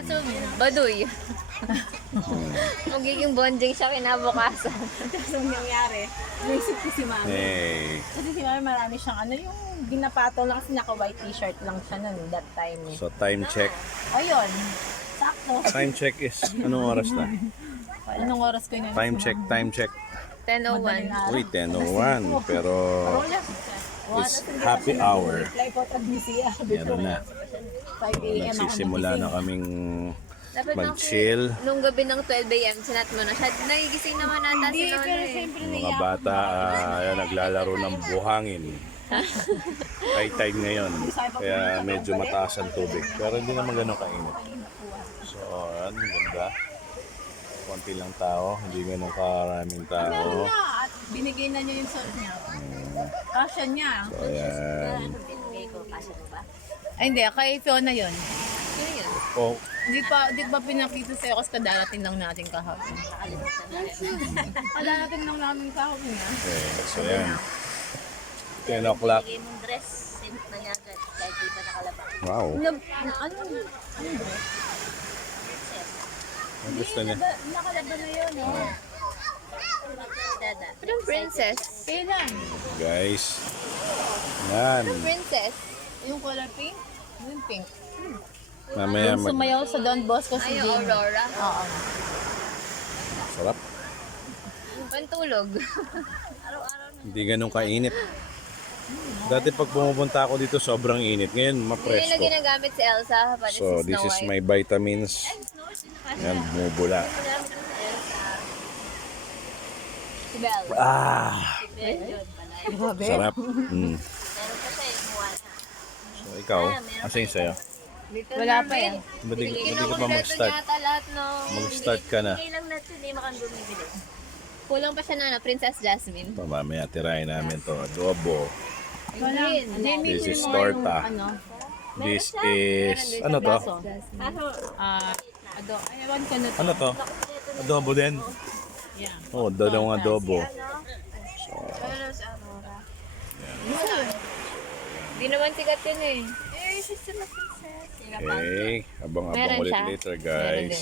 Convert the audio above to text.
Kaso, baduy. Magiging bonding siya kinabukasan. Tapos ang nangyari, naisip ko si Mami. Hey. Kasi si Mami marami siyang ano, yung ginapatol lang kasi naka-white t-shirt lang siya nun, that time. So time check. Ayun, sakto. Time check is anong oras na? Anong oras ko yun? Time check, time check. 10:01. Uy, 10:01. Pero it's happy hour. Reply po tag siya. Yan na. 5 a.m. ako Nagsisimula na kaming Dapat mag-chill. nung gabi ng 12 a.m. sinat mo na siya. Nagigising naman nata si Hindi, Nono pero eh. siyempre Mga naiyak. bata ayan, naglalaro ng buhangin. High tide ngayon. Kaya medyo mataas ang tubig. Pero hindi naman ganun kainit. So, ayan, ganda. Konti lang tao. Hindi ganun karaming tao. Meron na, at binigay na niya yung suot niya. Kasya niya. So, ayan. Ay hindi, kay Fiona yun. Sino yun? Oh, Di pa pinakita sa'yo kasi kadarating lang natin kahapon. Kadarating lang namin kahapon ha. okay. So, ayan. 10 o'clock. Bigay mong dress, sent na niya agad kahit di pa nakalabas. Wow. Ano? Ang gusto niya. Nakalaban na yun eh. Dada. Anong princess? Kailan? Guys. Yan. Princess? Yung color pink? Yung pink. Mamaya Yung sumayaw sa Don Bosco si Ay, Jane. Aurora. Oo. Sarap. Pantulog. Hindi ganun kainit. Dati pag pumupunta ako dito sobrang init. Ngayon Yun yung mapresko. ginagamit si Elsa. Pati So si this Snow is White. my vitamins. Yan, bumubula. Si Belle. Ah! Grabe. Sarap. Mm. Meron pa siya yung Moana. So ikaw, asa yung sa'yo? Wala pa eh. Ba't di ka pa Kinukumpleto mag-start? niya ata lahat no. Mag-start ka na. Bigay lang natin, hindi makang bumibili. Kulang pa siya na Princess Jasmine. So, mamaya tirahin namin to. Adobo. Wala. Jamie, This is kunin mo nga yung torta. Ano? This is... Ano to? Baso. Ewan ko na to. Ano to? Adobo din? Yeah. Oh, dalawang adobo. Di naman sikat yun eh. Okay. Abang-abang Meron ulit siya. later, guys.